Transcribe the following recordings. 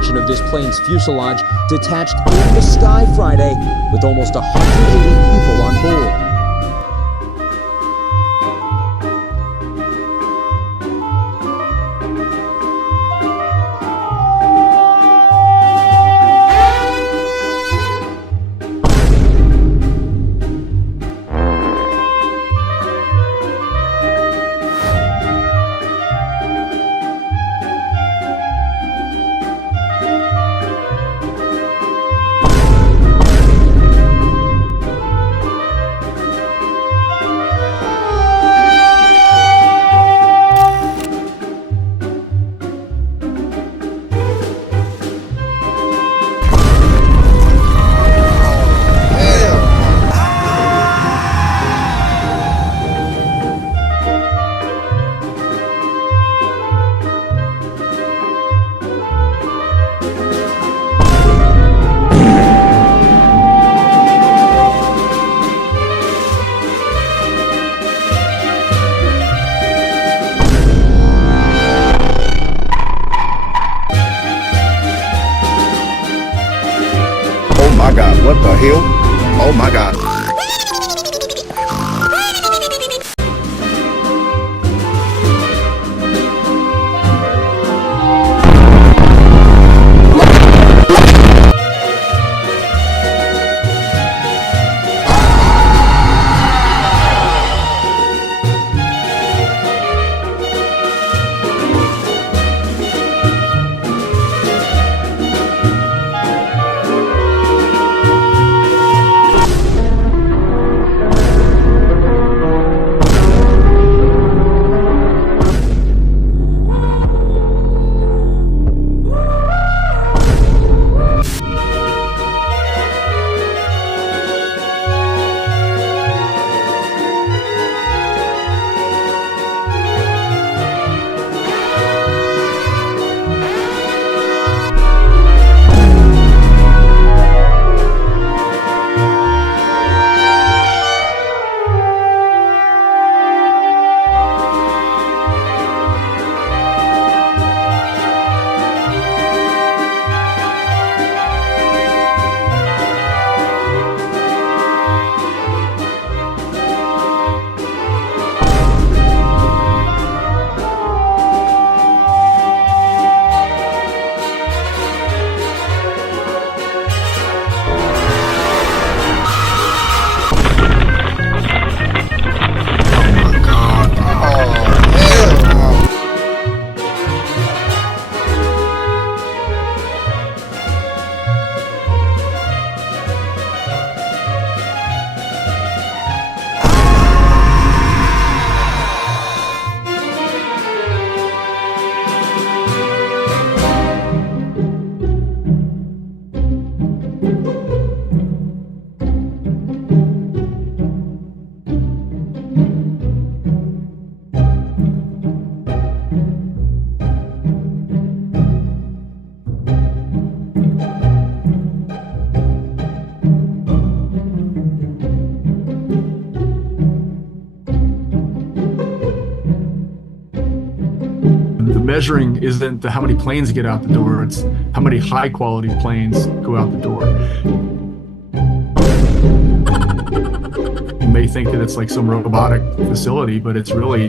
section of this plane's fuselage detached in the sky Friday with almost 180 people on board. Oh my God, what the hell? Oh my God. The measuring isn't how many planes get out the door, it's how many high quality planes go out the door. You may think that it's like some robotic facility, but it's really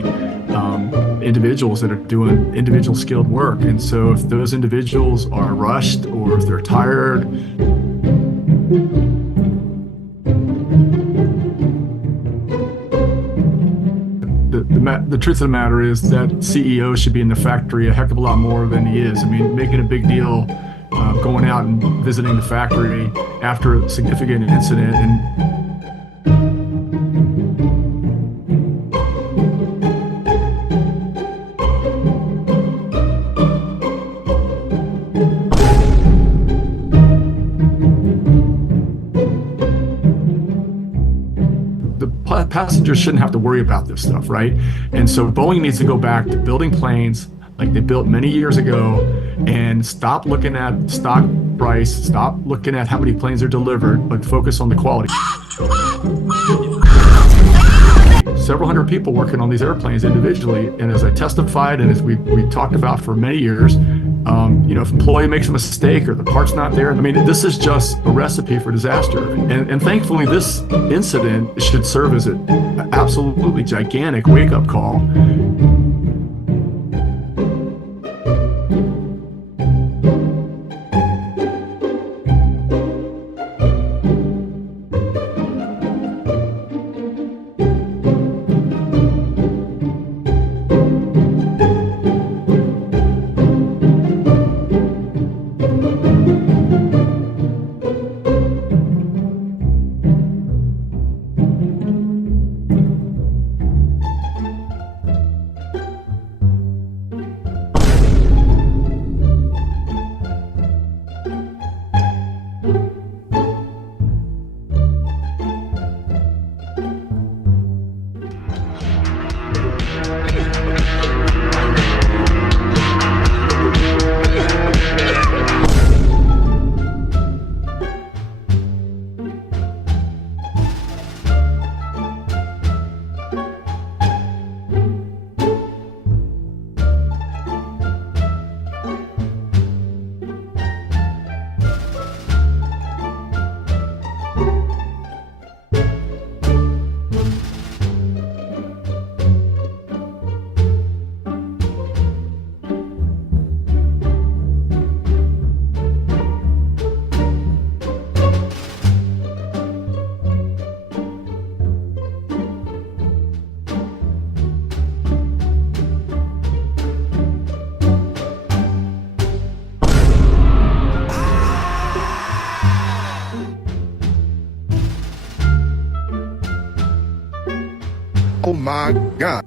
individuals that are doing individual skilled work. And so if those individuals are rushed or if they're tired, the truth of the matter is that CEO should be in the factory a heck of a lot more than he is. I mean, making a big deal, going out and visiting the factory after a significant incident and passengers shouldn't have to worry about this stuff, right? And so Boeing needs to go back to building planes like they built many years ago and stop looking at stock price, stop looking at how many planes are delivered, but focus on the quality. Several hundred people working on these airplanes individually, and as I testified and as we talked about for many years, If employee makes a mistake or the part's not there, I mean, this is just a recipe for disaster. And thankfully, this incident should serve as an absolutely gigantic wake-up call. Oh my God.